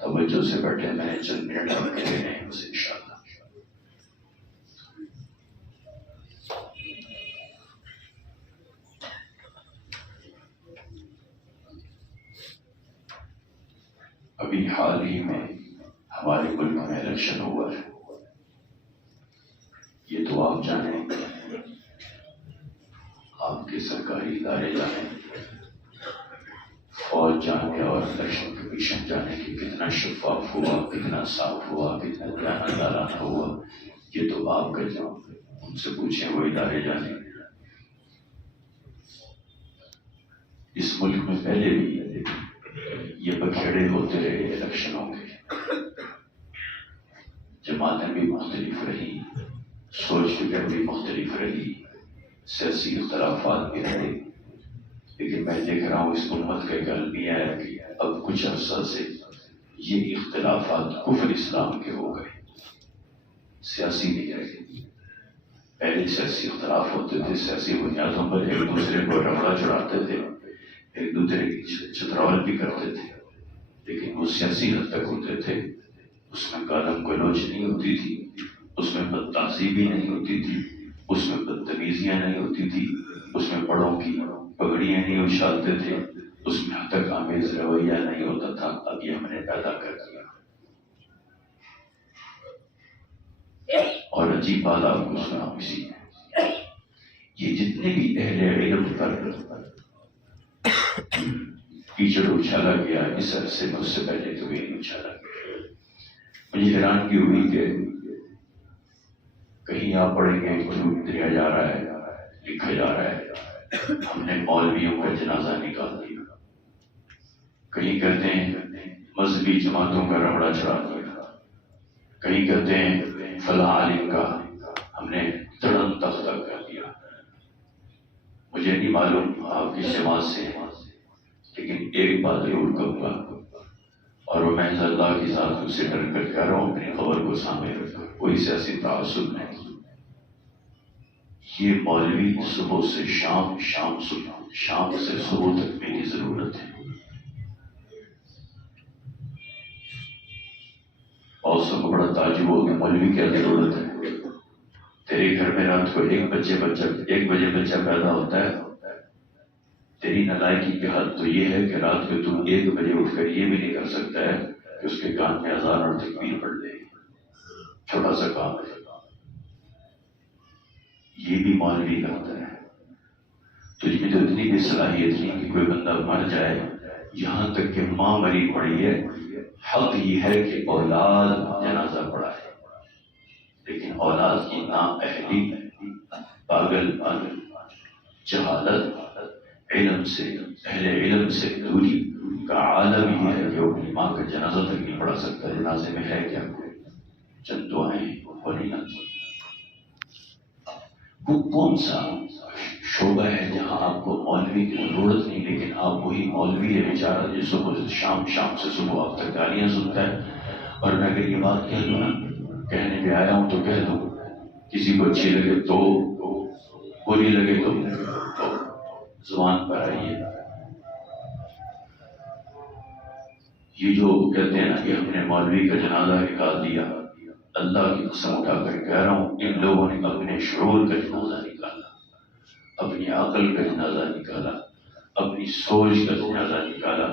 توجہ سے بیٹھے، میں نے چند منٹ آپ کے لینے ہیں بس انشاءاللہ۔ ابھی حال ہی میں ہمارے ملک میں الیکشن ہوا ہے، یہ تو آپ جانیں، آپ کے سرکاری ادارے جانیں، فوج جانے اور الیکشن کمیشن جانے کہ کتنا شفاف ہوا، کتنا صاف ہوا، کتنا دیانتدارانہ ہوا، یہ تو آپ کا جواب ہے، ان سے پوچھیں، وہ ادارے جانے۔ اس ملک میں پہلے بھی یہ بکھیڑے ہوتے رہے الیکشنوں کے، جماعتیں بھی مختلف رہی، سوچ فکر بھی مختلف رہی، سیاسی اختلافات بھی رہے، لیکن میں دیکھ رہا ہوں اس امت کا ایک المیہ ہے کہ اب کچھ عرصہ سے یہ اختلافات کفر اسلام کے ہو گئے، سیاسی نہیں رہے۔ پہلے سیاسی اختلاف ہوتے تھے، سیاسی بنیادوں پر ایک دوسرے کو رگڑا چڑھاتے تھے، ایک دوسرے کی چتراول بھی کرتے تھے، لیکن وہ سیاسی حد تک ہوتے تھے، اس میں گالم گلوچ نہیں ہوتی تھی، اس میں بدتہذیبی نہیں ہوتی تھی، اس میں بدتمیزیاں نہیں ہوتی تھی، اس میں بڑوں کی پگڑیاں نہیں اچھالتے تھے، اس میں حدق آمیز رویہ نہیں ہوتا تھا۔ اب یہ ہم نے پیدا کر دیا، اور عجیب بات آپ کو سناؤں اسی میں، یہ جتنے بھی اہل علم پر کیچڑ اچھالا گیا اس عرصے میں، اس سے پہلے کبھی نہیں اچھالا گیا۔ مجھے حیرانگی ہوئی کہ کہیں آپ پڑھیں گے جھوٹ دیا جا رہا ہے، لکھا جا رہا ہے ہم نے مولویوں کا جنازہ نکال دیا، کہیں کہتے ہیں مذہبی جماعتوں کا رگڑا چڑھا دیا، کہیں کہتے ہیں فلاں عالم کا ہم نے دڑم تختہ کر دیا۔ مجھے نہیں معلوم آپ کی جماعت سے، لیکن ایک بات ضرور کہوں گا، اور وہ محض اللہ کی ذات سے ڈر کر کہہ رہا ہوں، اپنی خبر کو سامنے رکھا، کوئی سیاسی تعصب نہیں۔ یہ مولوی صبح سے شام، شام سے صبح تک میری ضرورت ہے۔ اور سب کو بڑا تعجب ہو گیا، مولوی کیا ضرورت ہے؟ تیرے گھر میں رات کو ایک بجے بچہ پیدا ہوتا ہے، تیری نالائکی کی حد تو یہ ہے کہ رات کو تو 1 بجے اٹھ کر یہ بھی نہیں کر سکتا ہے کہ اس کے کان میں اذان اور تکبیر پڑھ دے، چھوٹا سا کام ہے، یہ بھی مولوی کرتا ہے۔ تجھ میں تو اتنی بھی صلاحیت نہیں کہ کوئی بندہ مر جائے، یہاں تک کہ ماں مری پڑی ہے، حق یہ ہے کہ اولاد جنازہ پڑھا ہے، لیکن اولاد کی نااہلی، پاگل جہالت، علم سے، اہل علم سے دوری کا عالم یہ ہے کہ وہ اپنی ماں کا جنازہ تک نہیں پڑھا سکتا۔ جنازے میں ہے کیا؟ چند دعائیں اور وہ کون سا شعبہ ہے جہاں آپ کو مولوی کی ضرورت نہیں، لیکن آپ وہی مولوی ہے بیچارہ جو صبح سے شام سے صبح آپ تک گالیاں سنتا ہے۔ اور میں اگر یہ بات کہہ دوں نا، کہنے پہ آیا ہوں تو کہہ دوں، کسی کو اچھی لگے تو، بری لگے تو زبان پر آئیے۔ یہ جو کہتے ہیں نا کہ ہم نے مولوی کا جنازہ نکال دیا، اللہ کی قسم اٹھا کر کہہ رہا ہوں، ان لوگوں نے اپنے شعور کا جنازہ نکالا، اپنی عقل کا جنازہ نکالا، اپنی سوچ کا جنازہ نکالا،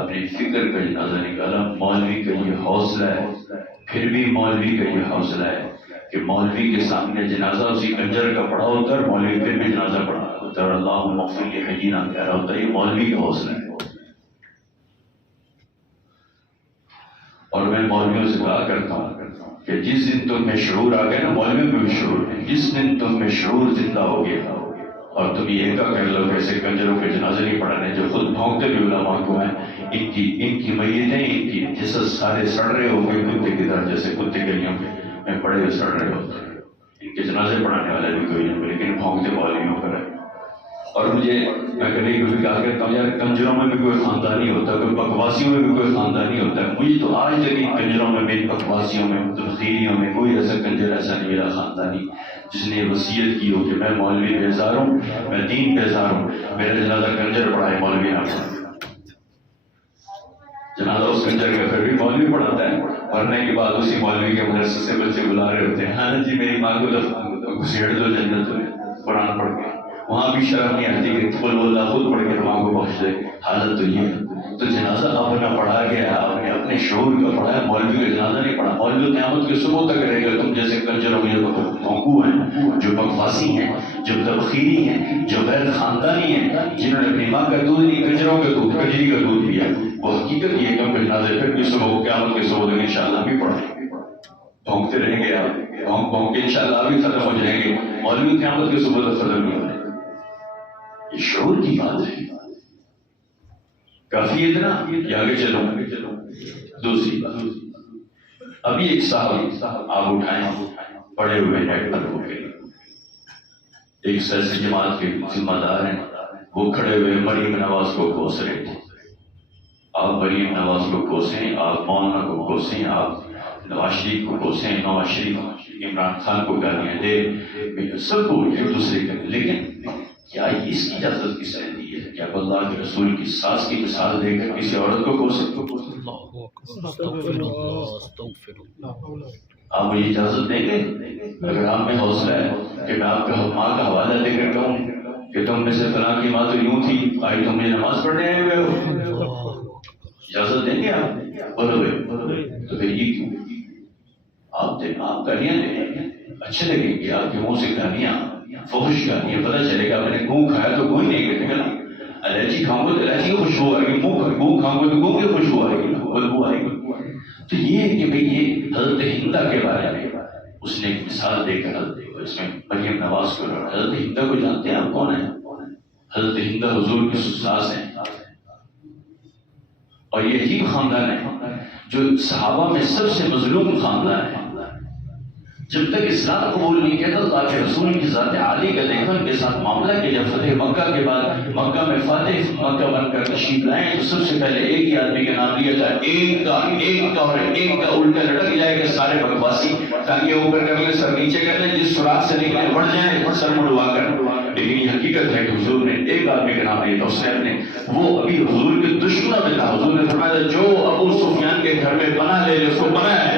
اپنی فکر کا جنازہ نکالا۔ مولوی کا یہ حوصلہ ہے، پھر بھی مولوی کا یہ حوصلہ ہے کہ مولوی کے سامنے جنازہ اسی کنجر کا پڑا ہوتا ہے، مولوی پھر بھی جنازہ پڑھا ہوتا ہے اور اللہم اغفر لحینا کہہ رہا ہوتا ہے۔ یہ مولوی کا حوصلہ ہے۔ اور میں مولویوں سے کہا کرتا ہوں کہ جس دن تم میں شعور آ گیا نا، مولویوں میں بھی شعور ہے، جس دن تم میں شعور زندہ ہو گیا اور تم یہ کہہ لو ایسے کنجروں کے جنازے نہیں پڑھانے جو خود بھونکتے بھی علماء کو ہیں، ان کی میتیں، ان کی جسد سارے سڑ رہے ہو گئے کتے کی طرح، جیسے کتے گلیوں میں پڑے ہوئے سڑ رہے ہوتے ہیں، ان کے جنازے پڑھانے والے بھی کوئی نہیں، لیکن بھونکتے مولویوں پر ہے۔ اور مجھے میں کبھی کبھی کہا کرتا ہوں یار کنجروں میں بھی کوئی خاندانی ہوتا ہے، کوئی بکواسیوں میں بھی کوئی خاندانی ہوتا ہے. مجھے تو آج تک ان کنجروں میں بھی، بکواسیوں میں، تبخیریوں میں کوئی ایسا کنجر ایسا نہیں میرا خاندانی جس نے وصیت کی ہو کہ میں مولوی بیزار ہوں، میں دین بیزار ہوں، میرا جنازہ کنجر پڑھائے مولوی نہ پڑھائے. جنازہ اس کنجر کا پھر بھی مولوی پڑھاتا ہے، مرنے کے بعد اسی مولوی کے مدرسے سے بچے بلا رہے ہوتے ہیں، ہاں جی میری ماں کو گھسیڑ دو جنت میں قرآن پڑھ کے. وہاں بھی شرم نہیں آتی کہ قل واللہ خود پڑھ کے ماں کو بخش دے. حالت تو یہ ہے. تو جنازہ اپنا پڑھا گیا، آپ نے اپنے شعور کا پڑھا ہے، مولوی کا جنازہ نہیں پڑھا. مولوی قیامت کے صبح تک رہے گا. تم جیسے کنجروں میں جو بھونکو ہیں، جو بکواسی ہیں، جو تبخیری ہیں، جو غیر خاندانی ہیں، جنہوں نے اپنی ماں کا دودھ نہیں، کنجروں کا دودھ، کجری کا دودھ پیا، وہ حقیقت یہ کم جنازے پھر بھی صبح قیامت کے صبح تک انشاءاللہ بھی پڑھیں گے. بھونکتے رہیں گے آپ، بھونک بھونک کے انشاءاللہ بھی ختم ہو جائیں گے. مولوی قیامت کے صبح تک ختم نہیں ہو. یہ شعور کی بات ہے. کافی اتنا کہ آگے چلو. دوسری بات، ابھی ایک صاحب آپ اٹھائیں پڑے ہوئے نیٹ پر ہو کے، ایک سیاسی جماعت کے ذمہ دار ہیں، وہ کھڑے ہوئے مریم نواز کو کوس رہے تھے. آپ مریم نواز کو کوسیں، آپ مولانا کو کوسیں، آپ نواز شریف کو کوسیں، نواز شریف عمران خان کو گالیاں دے، سب کو ایک دوسرے کا. لیکن کیا اس کی اجازت کس نے دی ہے کہ آپ اللہ کے رسول کی ساس کی مثال دے کر کسی عورت کو کوسیں؟ آپ مجھے اجازت دیں گے اگر آپ میں حوصلہ ہے کہ میں آپ کا ماں کا حوالہ دے کر کہوں کہ تم میں سے فلاں کی ماں تو یوں تھی، آئی تم مجھے نماز پڑھنے آئے ہوئے ہو؟ اجازت دیں گے آپ؟ بولو تو پھر یہ کیوں آپ گالیاں دیں؟ اچھے لگیں گے آپ کے منہ سے گالیاں، فحش گالیاں، پتہ چلے گا میں نے گوں کھایا تو گوں نہیں کہتے نا. الرجی کھاؤں گا تو الرجی کی خوشبو آئے گی، گوں کھاؤں گا تو گوں کی خوشبو آئے گی، بدبو آئے گی. تو یہ ہے کہ بھئی یہ حضرت ہندہ کے بارے میں اس نے ایک مثال دے کر اس میں مریم نواز کو. حضرت ہندہ کو جانتے ہیں آپ کون ہیں؟ حضرت ہندہ حضور کی ساس ہیں، اور یہ عجیب خاندان ہے جو صحابہ میں سب سے مظلوم خاندان ہے. جب تک اسلام قبول نہیں کیا تھا تاکہ رسول کی ذات عالی کا دیکھا ان کے ساتھ معاملہ کہ جب فتح مکہ کے بعد مکہ میں فاتح مکہ بن کر تشریف لائے تو سب سے پہلے ایک ہی آدمی کا نام لیا تھا، ایک کا الٹا لٹک جائے کہ سارے بکواسی، تاکہ اوپر کر لیں سر نیچے کر لیں، جس سوراخ سے نکلے بڑھ جائیں سر مڑوا کر. لیکن یہ حقیقت ہے کہ حضور نے ایک آدمی کا نام لیا تھا. اس نے اپنے وہ ابھی حضور کے دشمنوں میں تھا. حضور نے فرمایا جو ابو سفیان کے گھر میں پناہ لے لے اس کو پناہ ہے.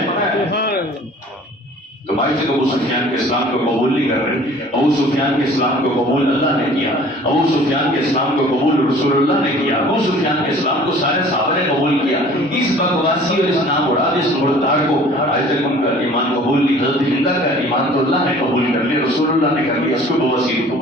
تو بھائی سے ابو سفیان کے اسلام کو قبول نہیں کر رہے. ابو سفیان کے اسلام کو قبول اللہ نے کیا، ابو سفیان کے اسلام کو قبول رسول اللہ نے کیا، ابو سفیان کے اسلام کو سارے صحابہ نے قبول کیا. اس بکواسی اور اس نامراد اس مردار کو آج تک ان کا ایمان قبول نہیں. حضرت ہندہ کا ایمان تو اللہ نے قبول کر لیا، رسول اللہ نے کر لیا، اس کو بواسیر کو.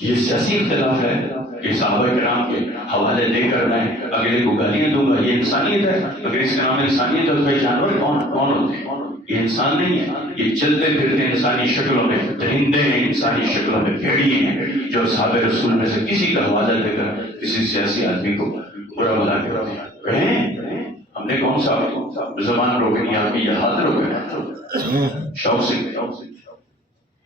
یہ سیاسی اختلاف ہے کہ صحابہ کرام کے حوالے دے کر میں اگلے کو گالیاں دوں گا. یہ انسانیت ہے؟ اگر اس کا نام انسانیت ہے تو پھر جانور کون ہوتے ہیں؟ یہ انسان نہیں ہے. یہ چلتے پھرتے انسانی شکلوں میں درندے ہیں، انسانی شکلوں میں بھیڑیے ہیں جو صحابہ رسول میں سے کسی کا حوالہ دے کر کسی سیاسی آدمی کو برا بلا کے کہیں ہم نے کون سا زبان روکنی آپ کی، یہ ہاتھ روکنا شوق سے.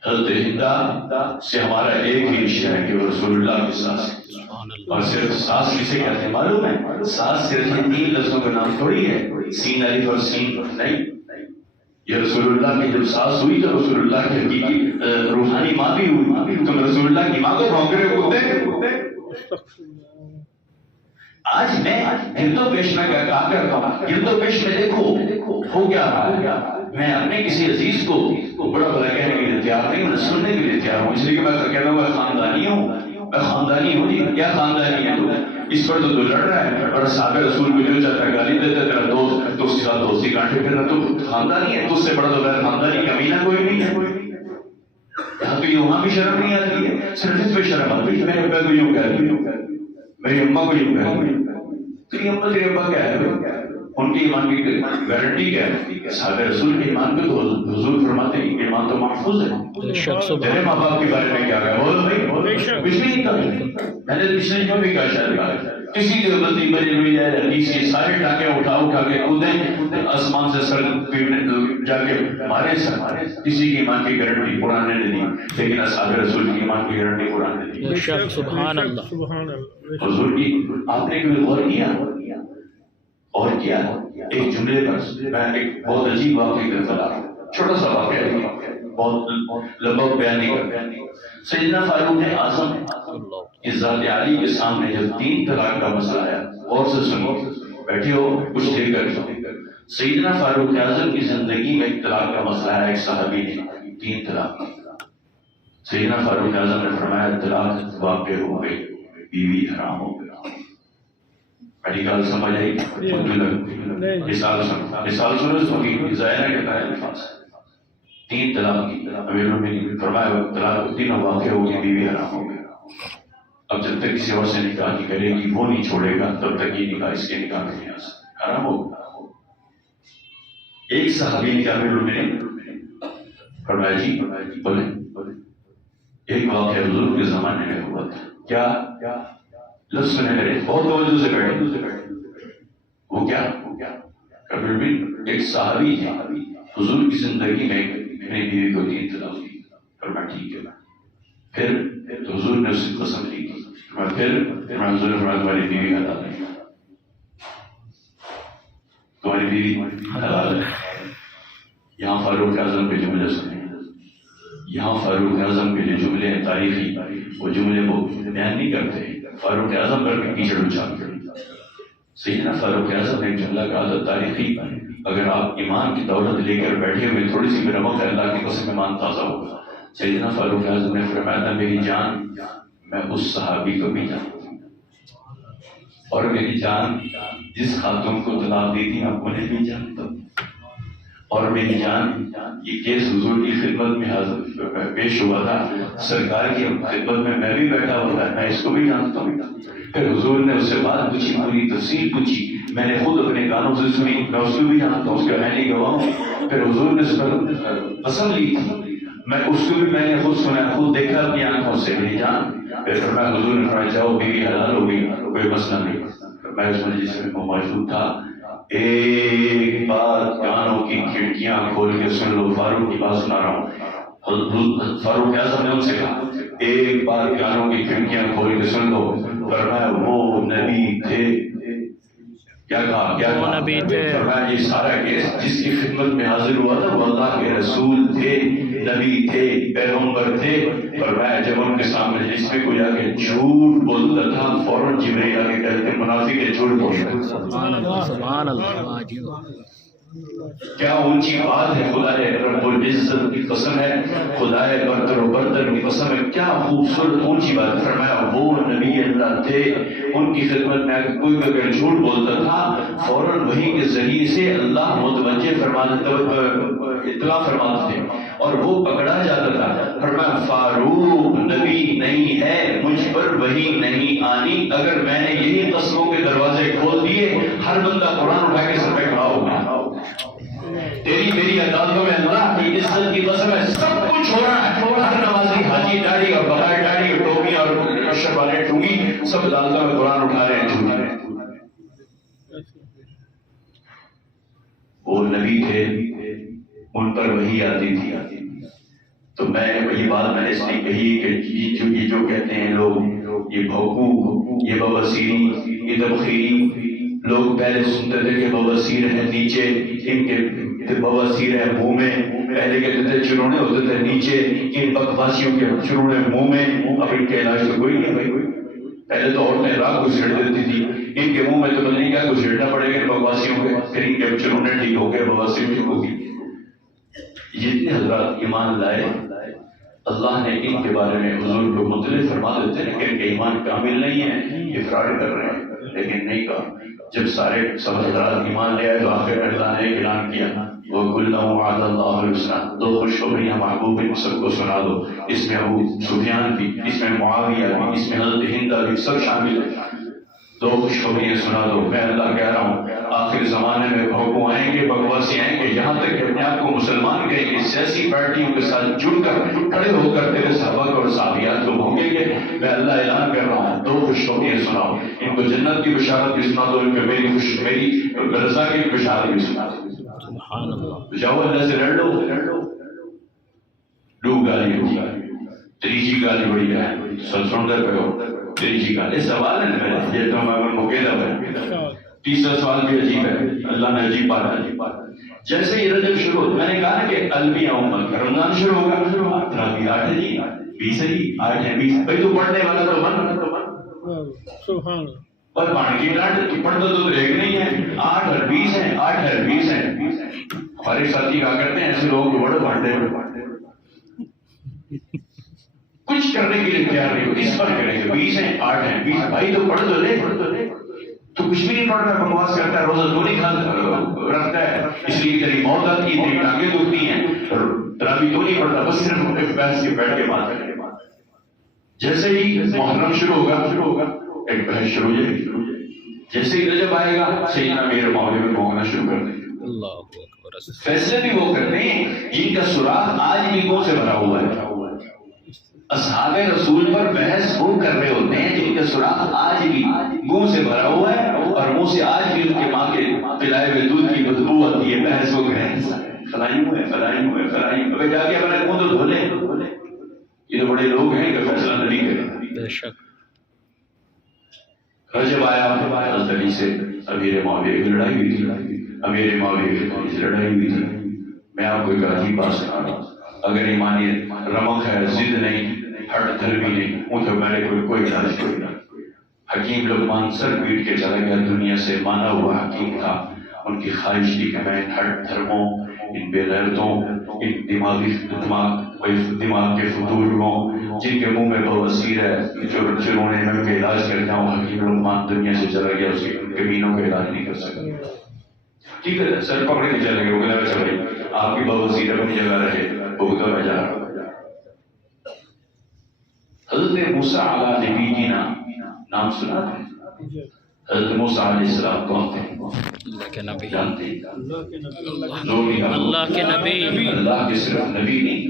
حضرت ہندہ سے ہمارا ایک ہی رشتہ ہے کہ وہ رسول اللہ کی ساس ہے. اور صرف ساس کسے کہتے ہیں معلوم ہے؟ ساس صرف یہ 3 لفظوں کا نام تھوڑی ہے، سین الف اور سین نہیں. یہ رسول اللہ کی جب ساس ہوئی تو رسول اللہ کی حقیقی روحانی ماں بھی ہوئی. تم رسول اللہ کی ماں کو بھونک رہے ہوتے. آج میں گرد و پیش میں کیا کرتا ہوں، گرد و پیش میں دیکھو ہو کیا رہا. میں اپنے کسی عزیز کو بڑا بڑا کہنے کے لیے تیار نہیں، میں سننے کے لیے تیار ہوں. اس لیے کہ میں کہتا ہوں میں خاندانی ہوں، میں خاندانی ہوں. جی کیا خاندانی ہے؟ اس پر تو لڑ رہا ہے اور صحابہ رسول کو جو چاہتا ہے گالی دیتا ہے، تیرا دوست تو اس کے ساتھ دوستی کاٹے پھرنا تو خاندانی ہے. تو اس سے بڑا تو غیر خاندانی کمینہ کوئی نہیں ہے. یہاں تو یہ وہاں بھی شرم نہیں آتی ہے، صرف اس پہ شرم آتی ہے. میرے ابا کو یوں کہہ رہی ہوں، میری اماں کو یوں کہہ رہی ہوں. تیری اماں تیری ابا کیا ہے؟ ان کی ایمان کی گارنٹی کیا ہے؟ صحابہ رسول کے ایمان پہ تو حضور فرماتے ہیں کہ ایمان تو محفوظ ہے. تیرے ماں باپ کے بارے میں کیا کہا؟ بولو بھائی، کچھ بھی نہیں کہا. میں نے پچھلے جو بھی کہا شاید کسی کی غلطی بنی ہوئی ہے حدیث کے سارے ٹانکے اٹھا کے کودیں آسمان سے سر جا کے مارے سر، کسی کی ایمان کی گارنٹی قرآن نے دی، لیکن اصحاب رسول کی ایمان کی گارنٹی قرآن نے دی۔ سبحان اللہ۔ حضور کی آپ نے کبھی غور کیا؟ اور کیا ایک جملے پر میں ایک بہت عجیب واقعہ کر رہا ہوں، چھوٹا سا واقعہ ہے، بہت لمبا بیان نہیں کرتا۔ سیدنا فاروق اعظم کی ذات عالی کے سامنے جب 3 طلاق کا مسئلہ آیا، اور سے سنو، بیٹھے ہو کچھ دیر کر، سیدنا فاروق اعظم کی زندگی میں ایک طلاق کا مسئلہ آیا، ایک صحابی نے 3 طلاق کی۔ سیدنا فاروق اعظم نے فرمایا طلاق واقع ہو گئی، بیوی حرام ہو گئی۔ پہلی گل سمجھ آئی؟ مثال سنو اس کی ظاہرہ کہتا ہے الفاظ 3 طلاق کی، امیر المومنین فرمایا طلاق 3 واقع ہو گئی، بیوی حرام ہو گئی۔ اب جب تک کسی اور سے نکاح کی کرے گی وہ نہیں چھوڑے گا تب تک یہ نکاح اس کے نکاح میں نہیں آ سکتا، حرام ہو گیا۔ ایک صحابی نے امیر المومنین فرمایا جی بولیں، ایک واقعہ حضور کے زمانے میں ہوا تھا، کیا لفظ سنے میرے، بہت توجہ سے بیٹھے، وہ کیا ایک صحابی تھا، حضور کی زندگی میں اپنی بیوی کو 3 طلاق دی، فرمایا ٹھیک ہے، پھر حضور نے اس سے قسم لی، پھر حضور نے فرمایا تمہاری بیوی حلال ہے، تمہاری بیوی حلال ہے۔ یہاں فاروق اعظم کے جملے سنیں، یہاں فاروق اعظم کے جو جملے ہیں تاریخی، وہ جملے وہ بیان نہیں کرتے، فاروق اعظم پر بھی کیچڑ اچھال کر۔ سیدنا فاروق اعظم نے ایک جملہ کہا تھا تاریخی، اگر آپ ایمان کی دولت لے کر بیٹھے ہوئے تھوڑی سی بھی رمق ہے، اللہ کی قسم ایمان تازہ ہوگا۔ سیدنا فاروق اعظم نے فرمایا تھا میری جان میں اس صحابی کو بھی جانتا ہوں، اور میری جان جس خاتون کو طلاق دی تھی میں انہیں بھی جانتا ہوں، اور میری جان یہ کیس حضور کی خدمت میں حاضر پیش ہوا تھا، سرکار کی خدمت میں بھی بیٹھا ہوا تھا، میں اس کو بھی جانتا ہوں۔ پھر حضور نے اس سے بات پوچھی، پوری تفصیل پوچھی، میں نے خود اپنے کانوں سے سنی، میں اس کو بھی جانتا ہوں، اس کا میں نہیں گواہ ہوں۔ پھر حضور نے اس پر قسم لی تھی، میں اس کو بھی میں نے خود سنا، خود دیکھا اپنی آنکھوں سے، میری جان۔ پھر فرمایا حضور نے فرمایا جاؤ بیوی حلال ہو گئی، کوئی مسئلہ نہیں۔ میں اس مجلس میں موجود تھا، ایک بات کانوں کی کھڑکیاں کھول کے سن لو، فاروق کی بات سنا رہا ہوں، فاروق اعظم نے ان سے کہا ایک بار کانوں کی کھڑکیاں کھول کے سن لو، فرمایا وہ نبی تھے، کیا کہا وہ نبی تھے، فرمایا یہ سارا کیس جس کی خدمت میں حاضر ہوا تھا وہ اللہ کے رسول تھے، نبی تھے، پیغمبر تھے۔ فرمایا جب ان کے سامنے جس میں کوئی آگے جھوٹ بولتا تھا فوراً جبرائیل آگے کہتے منافق ہے، جھوٹ بولتا۔ سبحان اللہ، کیا اونچی بات ہے، خدا رب العزت کی قسم ہے، خدا برتر و برتر کی قسم ہے، کیا خوبصورت اونچی بات۔ فرمایا وہ نبی اللہ تھے، ان کی خدمت میں کوئی اگر جھوٹ بولتا تھا فوراً وحی کے ذریعے سے اللہ متوجہ اطلاع فرماتے تھے اور وہ پکڑا جاتا تھا۔ فرمایا فاروق نبی نہیں ہے، مجھ پر وحی نہیں آنی، اگر میں نے یہی قسموں کے دروازے کھول دیے ہر بندہ قرآن اٹھا کے سر پہ کھڑا ہوگا۔ تیری میری عدالتوں میں اللہ کی عزت کی قسم ہے سب کچھ ہو رہا ہے، ہر نمازی حاجی داڑھی اور بغیر داڑھی اور ٹوپی اور اشر والے ٹونگی سب عدالتوں میں قرآن اٹھا رہے ہیں، جھوٹ رہے ہیں۔ وہ نبی تھے، ان پر وحی آتی تھی، تو میں یہ بات میں نے اس لیے کہی کہ یہ جو کہتے ہیں لوگ یہ بھوکو، یہ بواسیری، یہ تبخیری، لوگ پہلے سنتے تھے کہ بواسیر ہے نیچے، ان کے بواسیر ہے منہ میں، پہلے کہتے تھے چرونے ہوتے تھے نیچے، ان بکواسیوں کے چرونے منہ میں، اب ان کے علاج تو کوئی نہیں بھائی، پہلے تو عورتیں راہ کو چھیڑ دیتی تھی، ان کے منہ میں تو نہیں کیا کو چھیڑنا پڑے گا بکواسیوں کے، پھر ان کے چرونے ٹھیک ہو گئے، بواسیر ٹھیک ہوگی۔ جتنے حضرات ایمان لائے اللہ نے ان کے بارے میں حضور کو مطلع فرما دیتے ہیں کہ ان کے ایمان کامل نہیں ہے، یہ فراڈ کر رہے ہیں، لیکن نہیں کہا۔ جب سارے سب حضرات ایمان لے آئے تو آخر اللہ نے اعلان کیا وَكُلًّا وَعَدَ اللَّهُ الْحُسْنَىٰ، دو خوشخبریاں محبوب ان سب کو سنا دو، اس میں ابو سفیان بھی، اس میں معاویہ بھی، اس میں حضرت ہند بھی، سب شامل ہیں، دو خوشخبریاں سنا دو۔ میں اللہ کہہ رہا ہوں آخر زمانے میں بھوکو آئیں گے، بکواسی آئیں گے، یہاں تک کہ اپنے آپ کو مسلمان کہیں گے، سیاسی پارٹیوں کے ساتھ جڑ کر کھڑے ہو کر تیرے صحابہ اور صحابیات کو بھونکیں گے۔ میں اللہ اعلان کر رہا ہوں 2 خوشخبریاں سناؤ، ان کو جنت کی بشارت بھی سنا دو، ان کو میری رضا کی بشارت بھی سنا دو۔ سبحان اللہ۔ جاؤ اللہ سے لڑ لو، دو گالی ہوگی، تیسری گالی بڑی ہے، سن کر کہو تیسری گالی سوال ہے نا میرا، یہ تو میں مقیدہ ہے۔ تیسرا سوال بھی عجیب ہے، اللہ نے عجیب بات ہے۔ جیسے یہ رجب شروع ہو، میں نے کہا نا کہ المیہ امت رمضان شروع ہوگا، 8 ہے جی، 20 ہے جی، 8 ہے 20، بھائی تو پڑھنے والا تو بن سبحان اللہ۔ پر پڑھ کی ڈانٹ پڑھتا تو ایک نہیں ہے، 8 اور 20 ہیں، 8 ہے 20 ہیں۔ ہمارے ساتھی کہا کرتے ہیں ایسے لوگ بڑے پڑھتے ہیں، کچھ کرنے کے لیے تیار نہیں ہو، اس پر کریں گے 20 ہیں 8 ہیں 20، بھائی تو پڑھ تو لے، تو کچھ بھی نہیں پڑھ رہا، بکواس کرتا ہے، روزہ تو نہیں رکھتا ہے، اس لیے تیری موت آتی ہے، تیری ٹانگیں دکھتی ہیں، تراویح تو نہیں پڑھتا، بس صرف ایک بحث کے بیٹھ کے بات کرے۔ جیسے ہی محرم شروع ہوگا ایک بحث شروع ہو جائے گی، جیسے ہی رجب آئے گا سیدنا میرے معاملے میں بھونگنا شروع کر دیں گے۔ اللہ اکبر۔ فیصلے بھی وہ کرتے ہیں جن کا سراغ آج بھی منہ سے بھرا ہوا ہے۔ اصحاب رسول پر بحث وہ کر رہے ہوتے ہیں جن کا سراغ آج بھی منہ سے بھرا ہوا ہے، اور منہ سے آج بھی ان کے ماں کے پلائے ہوئے دودھ کی بدبو آتی ہے، بحث وہ کریں فلائی ہوئے جا کے اپنے منہ تو دھو لیں۔ یہ تو بڑے لوگ ہیں کہ فیصلہ نہیں کریں۔ بے شک۔ رجب آیا، حضرت علی سے امیر معاویہ کی لڑائی ہوئی تھی، امیر معاویہ کی لڑائی ہوئی تھی۔ میں آپ کو ایک عجیب بات سنا رہا ہوں، اگر ایمانی رمق ہے، ضد نہیں، ہٹ دھرمی نہیں، مجھے میرے کوئی علاج کوئی نہ۔ حکیم لقمان سر پیٹ کے چلا گیا دنیا سے، مانا ہوا حکیم تھا، ان کی خواہش تھی کہ میں ہٹ دھرموں، ان بے غیرتوں، ان دماغ کے فضولوں جن کے منہ میں بواسیر ہے، جنہوں نے ان کے علاج کر جاؤں۔ حکیم لقمان دنیا سے چلا گیا، اس کے کمینوں کا علاج نہیں کر سکا۔ ٹھیک ہے سر پکڑ کے چلے گئے، وہ کہا اچھا بھائی آپ کی بواسیر اپنی جگہ رہے، بھگتا میں جا رہا۔ حضرت موسیٰ علیہ نبینا نام سنا ہے؟ حضرت موسیٰ علیہ السلام کون تھے؟ اللہ کے نبی، جانتے ہیں؟ اللہ کے نبی، اللہ کے صرف نبی نہیں،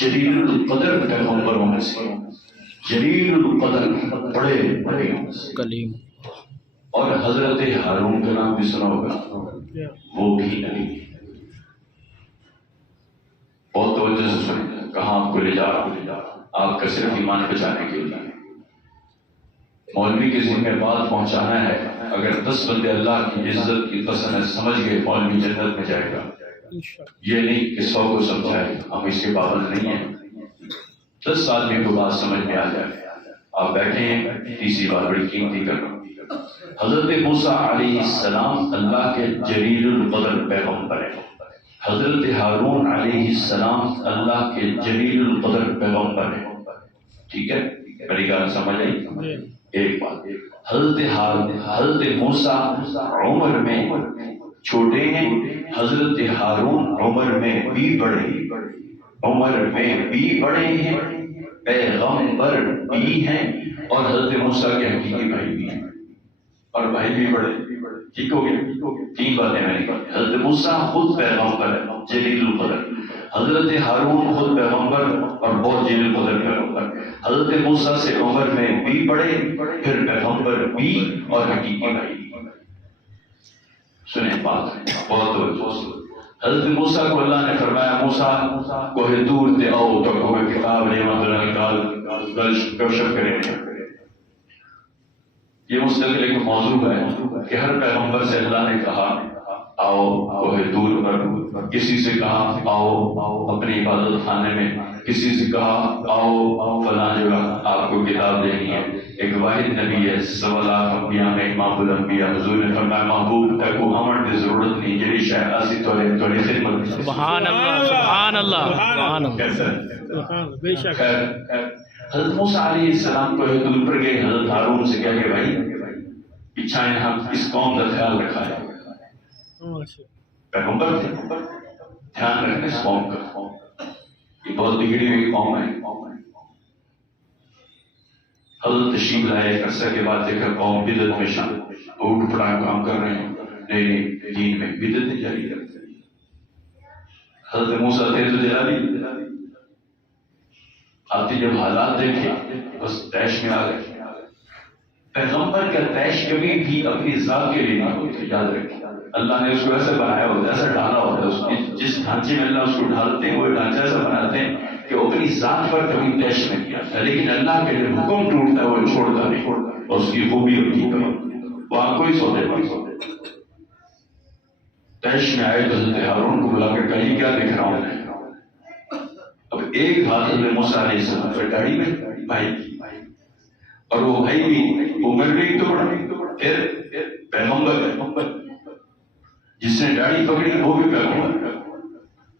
جلیل القدر پیغمبروں میں سے، جلیل القدر بڑے بڑے کلیم، اور حضرت ہارون کا نام بھی سنا ہوگا، وہ بھی نبی۔ بہت توجہ سے سنیں، کہاں آپ کو لے جا رہا، آپ کا صرف ایمان بچانے کے لیے۔ مولوی کے ذمہ بات پہنچانا ہے، اگر 10 بندے اللہ کی عزت کی پسند سمجھ گئے مولوی جنت میں جائے گا۔ یہ نہیں کہ 100 کو سمجھائے، ہم اس کے پابند نہیں ہیں۔ 10 آدمی کو بات سمجھ میں آ جائے، آپ بیٹھے ہیں، تیسری بات بڑی قیمتی کرنا۔ حضرت موسیٰ علیہ السلام اللہ کے جلیل القدر پیغمبر ہیں، حضرت ہارون علیہ السلام اللہ کے جلیل القدر پیغمبر ہیں۔ ٹھیک ہے، میری بات سمجھ آئی؟ ایک بات، حضرت موسیٰ عمر میں چھوٹے ہیں، حضرت ہارون عمر میں بھی بڑے ہیں، پیغمبر بھی ہیں، اور حضرت موسیٰ کے حقیقی بھائی بھی ہیں، اور بھائی بھی بڑے۔ ٹھیک ہو گیا؟ 3 باتیں میں نے کہی۔ حضرت موسیٰ خود پیغمبر ہے، جلیل القدر، حضرت ہارون خود پیغمبر اور بہت جلیل القدر پیغمبر، حضرت موسیٰ سے عمر میں بھی بڑے، پھر پیغمبر بھی اور حقیقی بھائی۔ سنیں بات بہت دوست، حضرت موسیٰ کو اللہ نے فرمایا موسیٰ کوہ طور تے آؤ تو کوئی کتاب نعمت اللہ نکال، گپشپ کریں گے۔ یہ مستقل ایک موضوع ہے کہ ہر پیغمبر سے اللہ نے کہا آؤ کوہ طور پر، کسی سے کہا آؤ اپنی عبادت خانے میں، کسی سے کہا آؤ فلاں جگہ آپ کو کتاب دینی ہے۔ ایک واحد نبی ہے، 1.25 انبیاء میں امام الانبیاء، حضور نے فرمایا محبوب تک کو ہمارے کی ضرورت نہیں، جڑی شاید اسی تھوڑی خدمت۔ سبحان اللہ، سبحان اللہ، سبحان اللہ، کیسا بے شک۔ حضرت موسیٰ علیہ السلام کو طور پر گئے، حضرت ہارون سے کہا کہ بھائی پیچھا ہم اس قوم کا خیال رکھا ہے، پیغمبر تھے، دھیان رکھنے اس قوم کا، یہ بہت بگڑی ہوئی قوم ہے۔ حضرت تشریف لائے، ایک عرصہ کے بعد دیکھا قوم بدعت میں شامل، اوٹ پڑا کام کر رہے ہیں، نئے دین میں بدعتیں جاری کرتے ہیں۔ حضرت موسیٰ تھے تو جلا دی، آتی جب حالات دیکھے بس دیش میں آ گئے. پیغمبر کا طیش کبھی بھی اپنی ذات کے لیے نہیں ہوتا، یاد رکھیں. اللہ نے اس کو ایسا بنایا ہوتا ہے، ایسا ڈالا ہوتا ہے، جس ڈھانچے میں اللہ اس کو ڈالتے ہیں وہ ڈھانچہ ایسا بناتے ہیں کہ وہ اپنی ذات پر کبھی طیش نہیں کیا. لیکن اللہ کے جو حکم ٹوٹتا ہے وہ چھوڑتا نہیں، اور اس کی خوبی ہوتی ہے وہ آپ کو ہی سوتے نہیں. طیش میں آئے تو حضرت ہارون کو بلا کر کہیں کیا دیکھ رہا ہوں میں. اب ایک ہاتھ حضرت موسیٰ علیہ السلام پر داڑھی میں بھائی کی، اور وہ بھائی بھی عمر بھی تو بڑا، پھر پیغمبر جس نے داڑھی پکڑی وہ بھی پیغمبر،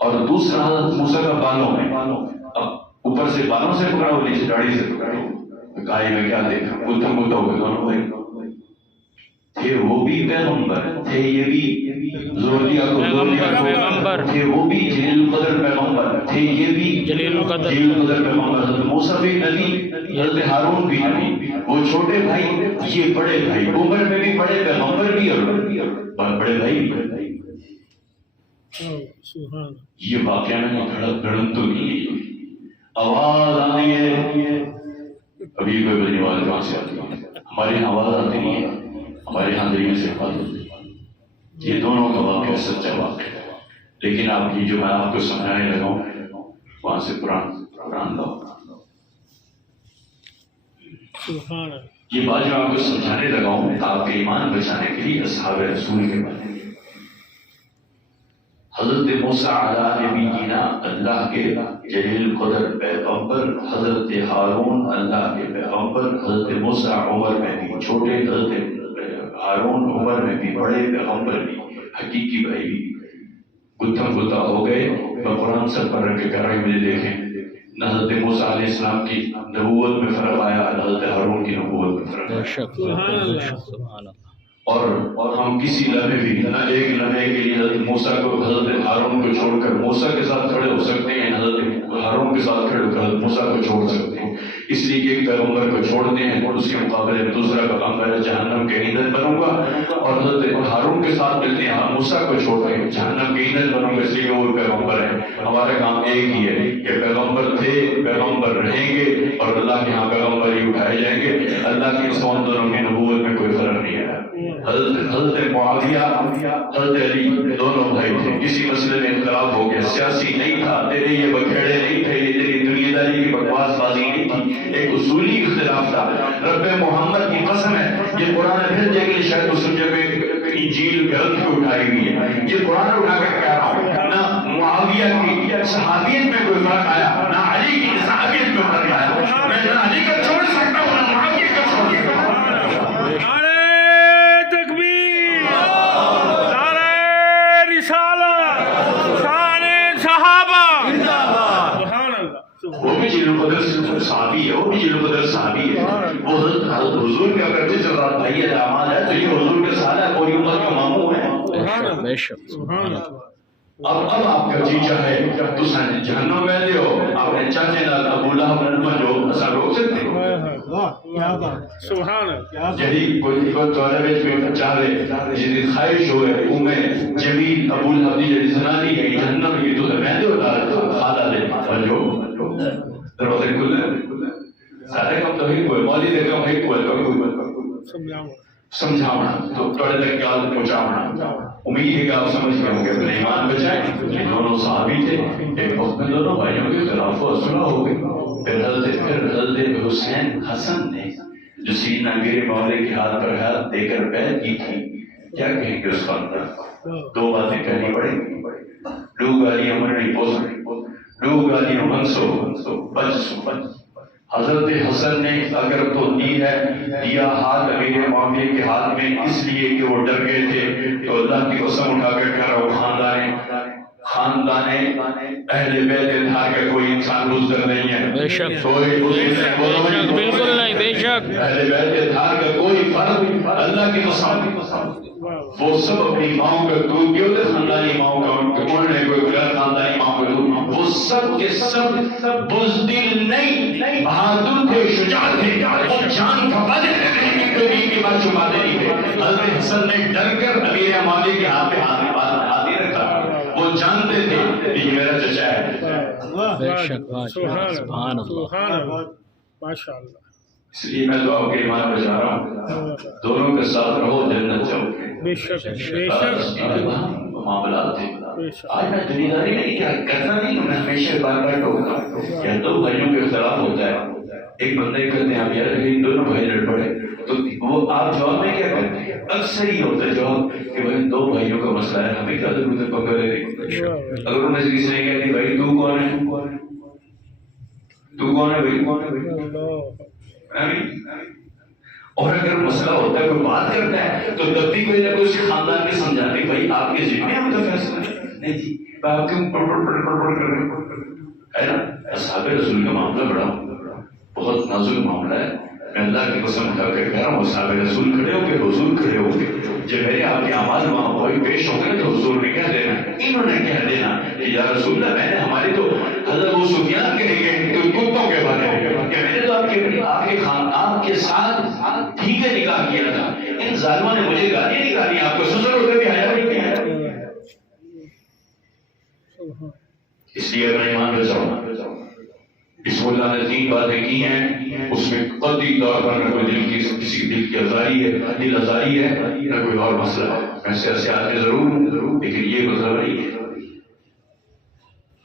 اور دوسرا حضرت موسیٰ کا بالوں میں، اب اوپر سے بالوں سے پکڑا ہو، نیچے داڑھی سے پکڑا ہو. کہا میں کیا دیکھا، گلتا گلتا ہو گئے دونوں بھائی. تھے وہ بھی پیغمبر تھے، یہ بھی زور دیا کو پیغمبر تھے، وہ بھی جلیل القدر پیغمبر تھے، یہ بھی جلیل القدر پیغمبر. حضرت موسیٰ بھی نبی، حضرت ہارون بھی نبی. وہ چھوٹے بھائی، یہ بڑے بھائی، عمر میں بھی بڑے پیغمبر بھی اور بڑے بھائی بھی. یہ واقعہ میں گھڑن تو نہیں، آواز آتی ہے. ابھی کوئی بڑی آواز کہاں سے آتی ہے؟ ہمارے یہاں آواز آتی نہیں ہے، ہمارے یہاں دل سے آواز ہوتی ہے. یہ دونوں کا واقعہ سچا واقعہ ہے. لیکن آپ کی جو میں آپ کو سمجھانے لگا ہوں وہاں سے قرآن لاؤ. یہ بات جو آپ کو سمجھانے لگا ہوں آپ کے ایمان بچانے کے لیے اصحاب رسول کے بارے میں. حضرت موسیٰ علیہ نبینا اللہ کے جلیل القدر پیغمبر، حضرت ہارون اللہ کے پیغمبر. حضرت موسیٰ عمر میں بھی چھوٹے، حضرت ہارون عمر میں بھی بڑے پیغمبر بھی، حقیقی بھائی بھی. گتھم گتا ہو گئے. میں قرآن سر پر رکھ کے کر رہے مجھے دیکھیں نہ حضرت موسیٰ علیہ السلام کی نبوت میں فرق آیا، حضرت ہارون کی نبوت میں فرق آیا. اور ہم کسی لمحے بھی نہ ایک لمحے کے لیے حضرت موسیٰ کو، حضرت ہارون کو چھوڑ کر موسیٰ کے ساتھ کھڑے ہو سکتے ہیں، حضرت ہارون کے ساتھ کھڑے ہو کر حضرت موسیٰ کو چھوڑ سکتے ہیں. اس لیے کہ ایک پیغمبر کو چھوڑتے ہیں اور اس کے مقابلے میں دوسرا پیغمبر جہنم کے ایندھن بنوں گا، اور حضرت ہارون کے ساتھ ملتے ہیں موسیٰ کو چھوڑ کر جہنم کے ایندھن بنوں گا. اس لیے وہ پیغمبر ہے. ہمارا کام ایک ہی ہے کہ پیغمبر تھے، پیغمبر رہیں گے، اور اللہ کے ہاں پیغمبر ہی اٹھائے جائیں گے. اللہ کے سون دونوں کی نبوت میں کوئی فرق نہیں ہے. حضرت معاویہ، حضرت علی دونوں بھائی تھے. کسی مسئلے میں اختلاف ہو گیا، سیاسی نہیں تھا، تیرے یہ بکھیڑے نہیں تھے، یہ تیری دنیا داری کی بکواس بازی نہیں تھی، ایک اصولی اختلاف تھا. رب محمد کی قسم ہے یہ قرآن بھیجنے کے لیے شاید اس جگہ انجیل غلط کی اٹھائی ہوئی ہے. یہ قرآن اٹھا کر کہہ رہا ہوں. نہ معاویہ کی صحابیت میں کوئی فرق آیا، نہ علی کی صحابیت میں فرق آیا. میں نہ علی کا چھوڑ سکتا ہوں نہ معاویہ کا چھوڑ سکتا ہوں. وہ بھی جلیل القدر صحابی ہے، وہ بھی جلیل القدر صحابی ہے. وہ حضرت حضور کیا کرتے جب رات بھائی اعمال ہے تو یہ حضور کے ساتھ ہے، پوری امت کا ماموں ہے. اب آپ کا جی چاہے تو جہنم میں دے ہو، آپ نے چاچے نال ابو لہب نال جو اسا روک سکتے جڑی کوئی طالب علم چاہے جی خواہش ہوئے اومے جمیل ابو لہب دی جڑی زنانی ہے جہنم کی تو میں دے ہو خالا دے جو دروازے کھلے سارے کام تو ہی کوئی مالی دے کام ہی کوئی سمجھاونا تو توڑے تک یاد پہنچاونا. امید ہے کہ آپ سمجھ گئے ہوں گے. اپنے ایمان بچائیں. دونوں صحابی تھے، ایک وقت میں دونوں بھائیوں کے خلاف و صلح ہو گئی. پھر حضرت حسین حسن نے جو سینہ میرے مولا کے ہاتھ پر ہاتھ دے کر بیعت کی تھی، کیا کہیں گے اس وقت؟ دو باتیں کہنی پڑیں گی. لوگ گالیاں مرنی پوسنی، لوگ گالیاں منسو بچ. حضرت حسن نے اگر تو دی ہے دیا ہاتھ امیر معاویہ کے ہاتھ میں اس لیے کہ وہ ڈر گئے تھے. تو اللہ کی قسم اٹھا کر کہہ رہا ہوں خاندان اہل بیت اطہار کا کوئی انسان بزدل نہیں ہے. بے شک بالکل نہیں، بے شک اہل بیت اطہار کا کوئی فرق اللہ کی قسم. وہ سب اپنی ماؤں کا دودھ کے ہوتے خاندانی ماؤں کا انہوں نے کوئی غیر خاندانی ماؤں کا دودھ. وہ سب کے سب بزدل نہیں، بہادر تھے، شجاع تھے، اور جان کا بدل نہیں کبھی کی بات چھپاتے نہیں تھے. حضرت حسن نے ڈر کر امیر معاویہ کے ہاتھ پہ ہاتھ ہی رکھا. وہ جانتے تھے کہ یہ میرا چچا ہے. بے شک سبحان اللہ. ماشاءاللہ. اس لیے میں دعا کے ایمان بچا رہا ہوں، دونوں کے ساتھ رہو، جنت جاؤ گے۔ بے شک بے شک معاملات تھے۔ آج میں دنیا داری نہیں کیا کرنا نہیں، میں ہمیشہ بار بار ٹوکتا ہوں کہ دو بھائیوں کے اختلاف ہوتا ہے، ایک بندے کہتے ہیں اب یار ان دونوں بھائی لڑ پڑے، تو وہ آپ جواب میں کیا کرتے ہیں؟ اکثر ہی ہوتا ہے جواب کہ بھائی دو بھائیوں کا مسئلہ ہے، ہمیں کیا ضرورت ہے پکڑ لے رہی۔ اگر انہوں نے کسی نے کہا کہ بھائی تو کون ہے، تو کون ہے بھائی، اور اگر مسئلہ ہوتا ہے کوئی بات کرتا ہے تو تب بھی کوئی نہ کوئی اس خاندان میں سمجھاتے بھائی آپ کے ذمہ ہم کا فیصلہ نہیں جی، آپ کیوں پڑ کر رہے ہے نا۔ اصحاب رسول کا معاملہ بڑا بہت نازک معاملہ ہے، میں اللہ کی قسم کھا کر کہہ رہا ہوں، اصحاب رسول کھڑے ہو کے حضور کھڑے ہو کے جب میرے آپ کے اعمال وہاں وہی پیش ہو گئے تو حضور نے کہہ دینا، انہوں نے کہہ دینا کہ یا رسول اللہ میں نے ہمارے تو حضرت ابو سفیان کہیں گے تو کتوں کے بارے میں کہ میں نے تو آپ کے ساتھ ٹھیک ہے نکاح کیا تھا، ان ظالموں نے مجھے گالیاں نکالی، آپ کو سسر ہو کر بھی حیا نہیں کیا۔ اس لیے اپنا ایمان بچاؤ۔ اس کو اللہ نے 3 باتیں کی ہیں، اس میں قطعی طور پر نہ کوئی کسی دل کی آزاری ہے، دل آزاری ہے، نہ کوئی اور مسئلہ ہے۔ میں سیاسی آدمی ضرور ہوں لیکن یہ مطلب نہیں ہے۔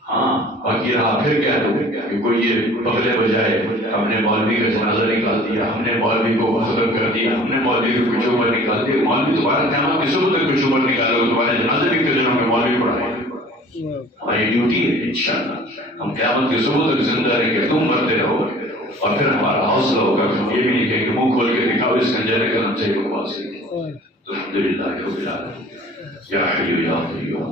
ہاں باقی رہا پھر کیا دوں کہ کوئی یہ بغلے بجائے ہم نے مولوی کا جنازہ نکال دیا، ہم نے مولوی کو ختم کر دیا، ہم نے مولوی کو کچھ عمر نکال دیا۔ مولوی تمہارا قیامت کی صبح تک کچھ عمر نکالو، تمہارے جنازے بھی کتنے دنوں میں مولوی پڑھائے۔ ہماری ڈیوٹی ہے انشاءاللہ ہم قیامت کی صبح تک زندہ رہیں گے، تم مرتے رہو اور پھر ہمارا حوصلہ ہوگا یہ بھی نہیں کہیں کہ منہ کھول کے دکھاؤ اس کنجر کرنا چاہیے بکواس۔ تو الحمدللہ رب العالمین یا حی یا قیوم